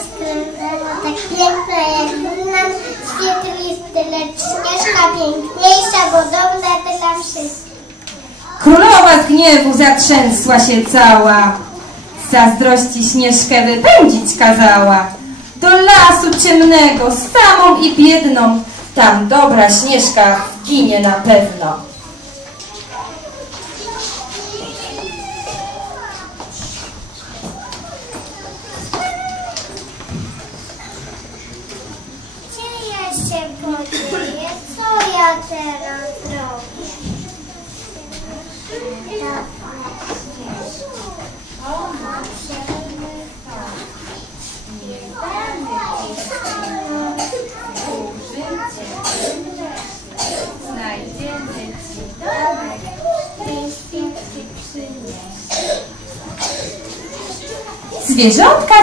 skręcało tak piękna jak nam świetlisty, lecz Śnieżka piękniejsza, podobna dla wszystkich. Królowa z gniewu zatrzęsła się cała, z zazdrości Śnieżkę wypędzić kazała. Do lasu ciemnego, samą i biedną, tam dobra Śnieżka ginie na pewno. Gdzie ja się podzieję? Co ja teraz zrobię? Znajdziemy ci domek, jeśli ci przyniesie. Zwierzątka